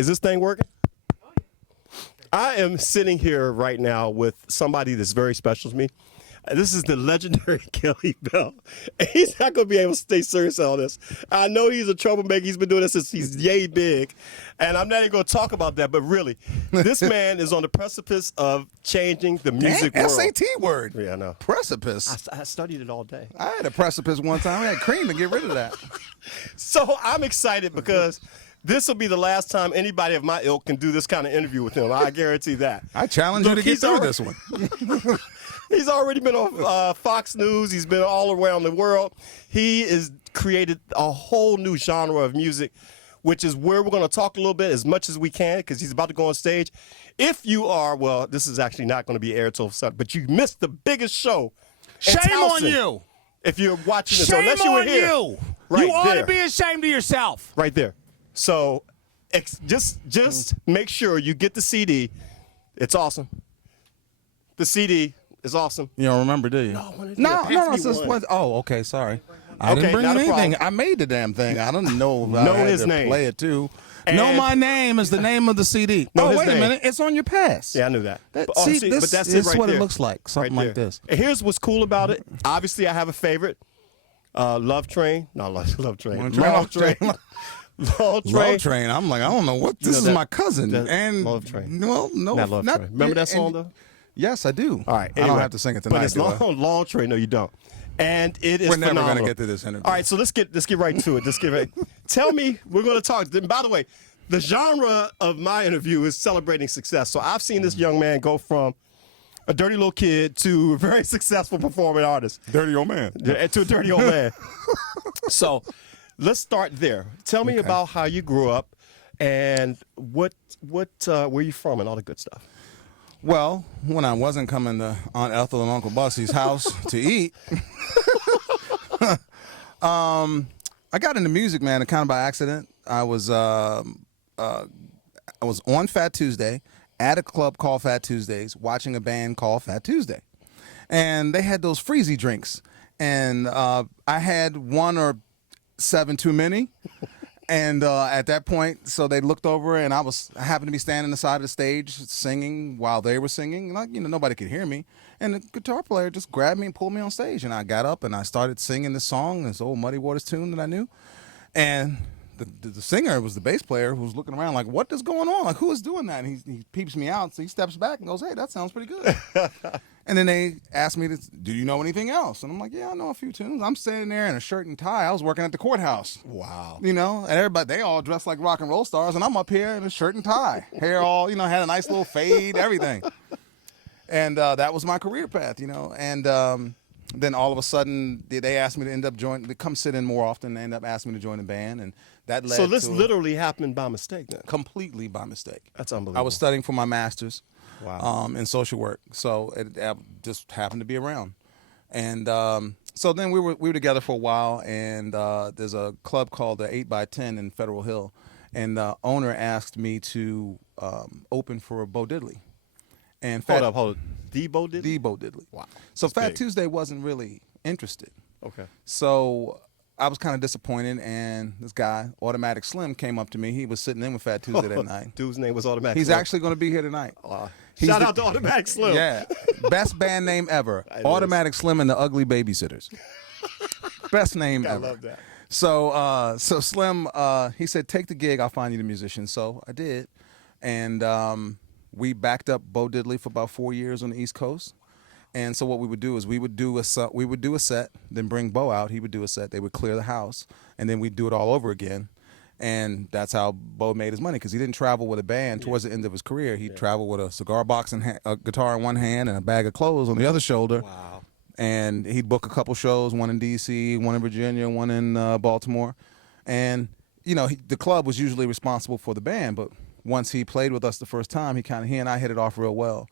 Is this thing working? I am sitting here right now with somebody that's very special to me. This is the legendary Kelly Bell. And he's not going to be able to stay serious on this. I know he's a troublemaker. He's been doing this since he's yay big. And I'm not even going to talk about that. But really, this man is on the precipice of changing the music world. SAT word. Yeah, I know. Precipice. I studied it all day. I had a precipice one time. I had cream to get rid of that. So I'm excited because this will be the last time anybody of my ilk can do this kind of interview with him. I guarantee that. I challenge you to get through this one. He's already been on Fox News. He's been all around the world. He has created a whole new genre of music, which is where we're going to talk a little bit as much as we can because he's about to go on stage. If you are, well, this is actually not going to be aired till Sunday, but you missed the biggest show. Shame on you. If you're watching this, Shame unless you were on here. you. Right You ought there. to be ashamed of yourself. Right there. So just make sure you get the CD. It's awesome. The CD is awesome. You don't remember, do you? No, It's just what. Oh, okay, sorry. I Okay, didn't bring not a anything. problem. I made the damn thing. I don't know if Know I had his to name. play it too. And- Know My Name is the name of the CD. Know Oh, his wait a name. minute. It's on your pass. Yeah, I knew that. That- But, see, but this that's is it right what there. it looks like. Something Right like there. this. And here's what's cool about it. Obviously, I have a favorite. Love Train. No, Love Train. Love Train. Love Train. Love Train. I'm like, I don't know what. This is that- my cousin. that- and Love Train. Well, no, Not Love Train. Remember that song, though? Yes, I do. All right. I don't anyway. have to sing it But tonight. it's do I? long Train. No, you don't. And it is We're never phenomenal. going to get to this interview. All right, so let's get right to it. Tell me, we're going to talk. And by the way, the genre of my interview is celebrating success. So I've seen this young man go from a dirty little kid to a very successful performing artist. Dirty old man. To a dirty old man. So let's start there. Tell me about how you grew up and where you from and all the good stuff. Well, when I wasn't coming to Aunt Ethel and Uncle Bussie's house to eat, I got into music, man, kind of by accident. I was on Fat Tuesday at a club called Fat Tuesdays, watching a band called Fat Tuesday, and they had those freezy drinks, and I had 1 or 7 too many. And at that point, so they looked over, and I happened to be standing on the side of the stage singing while they were singing. Like, nobody could hear me. And the guitar player just grabbed me and pulled me on stage. And I got up and I started singing this song, this old Muddy Waters tune that I knew. And the singer was the bass player who was looking around like, what is going on? Like, who is doing that? And he peeps me out. So he steps back and goes, hey, that sounds pretty good. And then they asked me, do you know anything else? And I'm like, yeah, I know a few tunes. I'm standing there in a shirt and tie. I was working at the courthouse. Wow. And everybody, they all dressed like rock and roll stars, and I'm up here in a shirt and tie. Hair all, had a nice little fade, everything. And that was my career path, And then all of a sudden, they asked me to come sit in more often. They ended up asking me to join the band, and that led So this to literally happened by mistake then? completely by mistake. That's unbelievable. I was studying for my master's in social work, so it just happened to be around. And so then we were together for a while, and there's a club called the 8x10 in Federal Hill, and the owner asked me to open for Bo Diddley. And Hold up. The Bo Diddley? The Bo Diddley. Wow. So That's Fat big. Tuesday wasn't really interested. Okay. So I was kind of disappointed, and this guy, Automatic Slim, came up to me. He was sitting in with Fat Tuesday that night. Dude's name was Automatic He's Slim. actually going to be here tonight. Shout out to Automatic Slim. Yeah. Best band name ever. It Automatic Slim and the Ugly Babysitters. Best name I ever. love that. So Slim, he said, take the gig, I'll find you the musician. So I did. And we backed up Bo Diddley for about 4 years on the East Coast. And so what we would do is we would do a set, then bring Bo out. He would do a set. They would clear the house, and then we'd do it all over again. And that's how Bo made his money, because he didn't travel with a band towards the end of his career. He'd travel with a cigar box and a guitar in one hand and a bag of clothes on the other shoulder. Wow. And he'd book a couple shows, one in D.C., one in Virginia, one in Baltimore. And, the club was usually responsible for the band, but once he played with us the first time, he and I hit it off real well.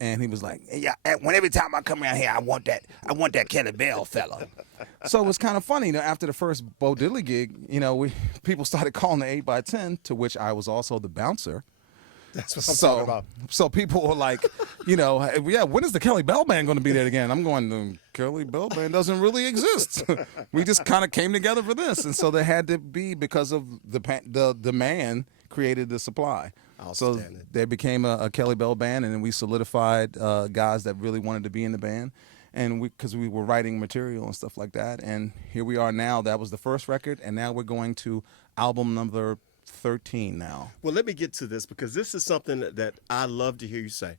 And he was like, yeah, every time I come around here, I want that Kelly Bell fella. So it was kind of funny. After the first Bo Diddley gig, people started calling the 8x10, to which I was also the bouncer. That's what I'm talking about. So people were like, yeah, when is the Kelly Bell Band going to be there again? I'm going, the Kelly Bell Band doesn't really exist. We just kind of came together for this. And so there had to be, because of the man created the supply. So Outstanding. there became a Kelly Bell band, and then we solidified guys that really wanted to be in the band, and because we were writing material and stuff like that. And here we are now. That was the first record, and now we're going to album number 13 now. Well, let me get to this because this is something that I love to hear you say.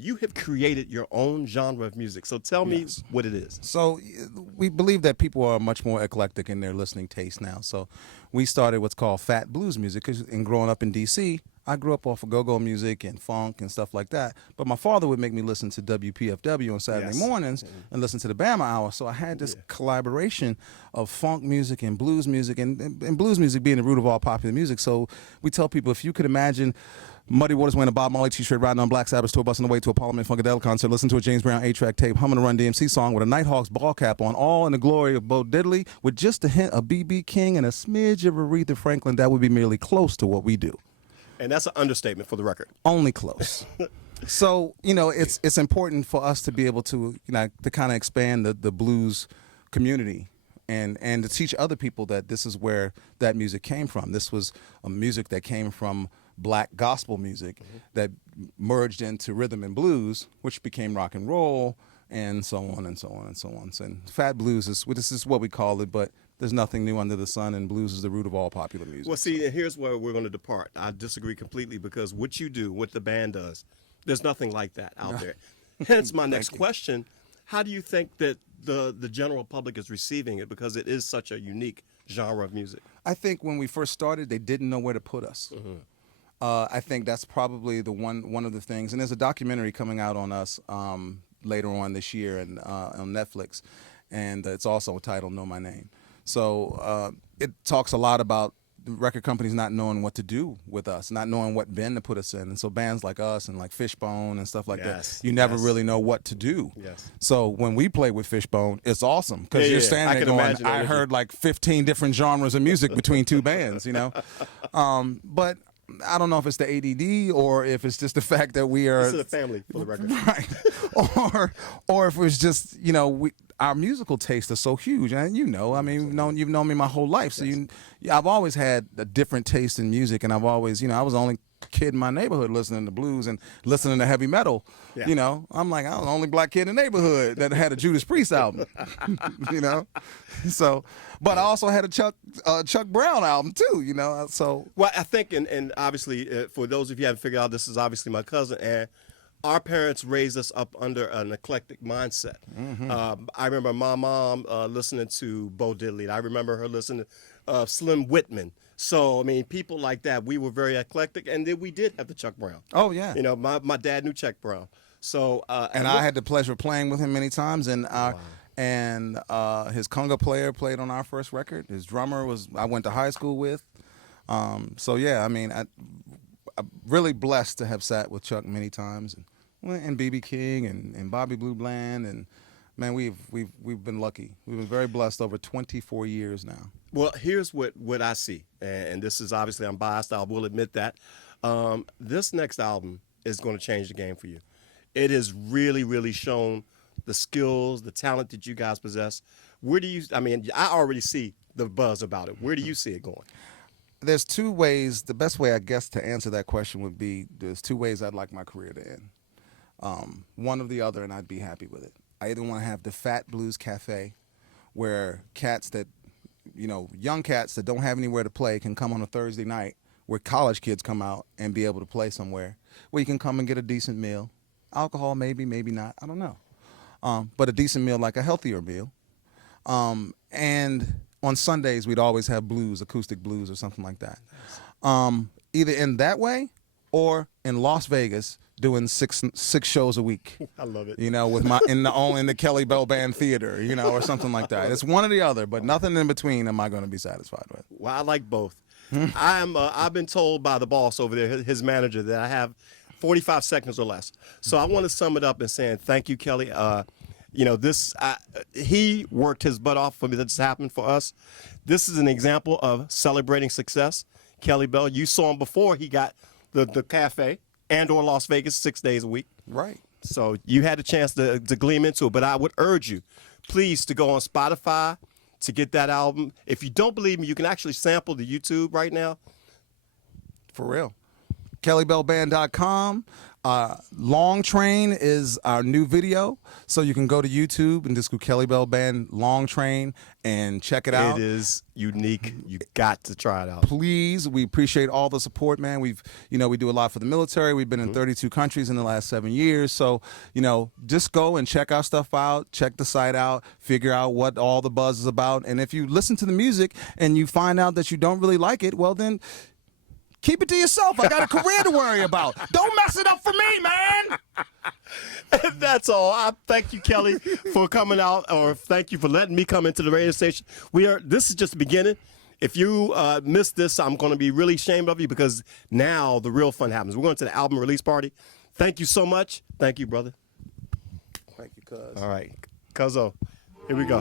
You have created your own genre of music. So tell me what it is. So we believe that people are much more eclectic in their listening taste now. So we started what's called Phat Blues music. Because in growing up in D.C., I grew up off of go-go music and funk and stuff like that. But my father would make me listen to WPFW on Saturday mornings and listen to the Bama Hour. So I had this collaboration of funk music and blues music, and blues music being the root of all popular music. So we tell people, if you could imagine Muddy Waters wearing a Bob Marley t-shirt, riding on Black Sabbath's tour bus on the way to a Parliament Funkadelic concert, listen to a James Brown 8-track tape, humming a Run DMC song with a Nighthawks ball cap on, all in the glory of Bo Diddley, with just a hint of B.B. King and a smidge of Aretha Franklin, that would be merely close to what we do. And that's an understatement for the record. Only close. So, it's important for us to be able to, to kind of expand the blues community and to teach other people that this is where that music came from. This was a music that came from black gospel music that merged into rhythm and blues, which became rock and roll, and so on and so on and so on. And Phat Blues this is what we call it, but there's nothing new under the sun, and blues is the root of all popular music. Well, see, and here's where we're going to depart. I disagree completely because what you do, what the band does, there's nothing like that out there. Hence my next question. How do you think that the general public is receiving it, because it is such a unique genre of music? I think when we first started, they didn't know where to put us. I think that's probably the one of the things. And there's a documentary coming out on us later on this year and on Netflix, and it's also titled Know My Name. So it talks a lot about the record companies not knowing what to do with us, not knowing what bin to put us in. And so bands like us and like Fishbone and stuff like that, you never really know what to do. So when we play with Fishbone, it's awesome, because you're standing there going, I heard like 15 different genres of music between two bands, But I don't know if it's the ADD or if it's just the fact that we are. This is a family, for the record. Right. or if it's just, our musical taste is so huge, and I mean, you've known me my whole life, so I've always had a different taste in music, and I've always, I was the only kid in my neighborhood listening to blues and listening to heavy metal. I'm like, I was the only black kid in the neighborhood that had a Judas Priest album. So, but I also had a Chuck Brown album too. So well, I think, and obviously, for those of you who haven't figured out, this is obviously my cousin, and our parents raised us up under an eclectic mindset. I remember my mom listening to Bo Diddley. I remember her listening to Slim Whitman. So, I mean, people like that, we were very eclectic. And then we did have the Chuck Brown. Oh, yeah. My dad knew Chuck Brown. So, and I had the pleasure of playing with him many times. And his conga player played on our first record. His drummer I went to high school with. So, yeah, I mean, I'm really blessed to have sat with Chuck many times, and B.B. King and Bobby Blue Bland, and man, we've been lucky. We've been very blessed over 24 years now. Well, here's what I see, and this is obviously, I'm biased, I will admit that. This next album is going to change the game for you. It has really, really shown the skills, the talent that you guys possess. I already see the buzz about it. Where do you see it going? There's two ways. The best way, I guess, to answer that question would be, there's two ways I'd like my career to end. One or the other, and I'd be happy with it. I either want to have the Phat Blues Cafe, where cats that, young cats that don't have anywhere to play can come on a Thursday night, where college kids come out and be able to play somewhere, where you can come and get a decent meal. Alcohol, maybe, maybe not. I don't know. But a decent meal, like a healthier meal. And on Sundays, we'd always have blues, acoustic blues or something like that. Either in that way or in Las Vegas doing six shows a week. I love it. With in the Kelly Bell Band Theater, or something like that. It's one or the other, but nothing in between am I going to be satisfied with. Well, I like both. I've been told by the boss over there, his manager, that I have 45 seconds or less. So I want to sum it up in saying thank you, Kelly. He worked his butt off for me. This happened for us. This is an example of celebrating success. Kelly Bell, you saw him before he got the cafe and/or Las Vegas 6 days a week. Right. So you had a chance to gleam into it. But I would urge you, please, to go on Spotify to get that album. If you don't believe me, you can actually sample the YouTube right now. For real. Ugotbranded.com. Long Train is our new video, so you can go to YouTube and just go Kelly Bell Band Long Train and check it out. It is unique. You got to try it out. Please, we appreciate all the support, man. We do a lot for the military. We've been in 32 countries in the last 7 years, so just go and check our stuff out. Check the site out. Figure out what all the buzz is about. And if you listen to the music and you find out that you don't really like it, well then, keep it to yourself. I got a career to worry about. Don't mess it up for me, man. And that's all. I thank you, Kelly, for coming out, or thank you for letting me come into the radio station. This is just the beginning. If you missed this, I'm going to be really ashamed of you, because now the real fun happens. We're going to the album release party. Thank you so much. Thank you, brother. Thank you, cuz. All right. Cuzzo, here we go.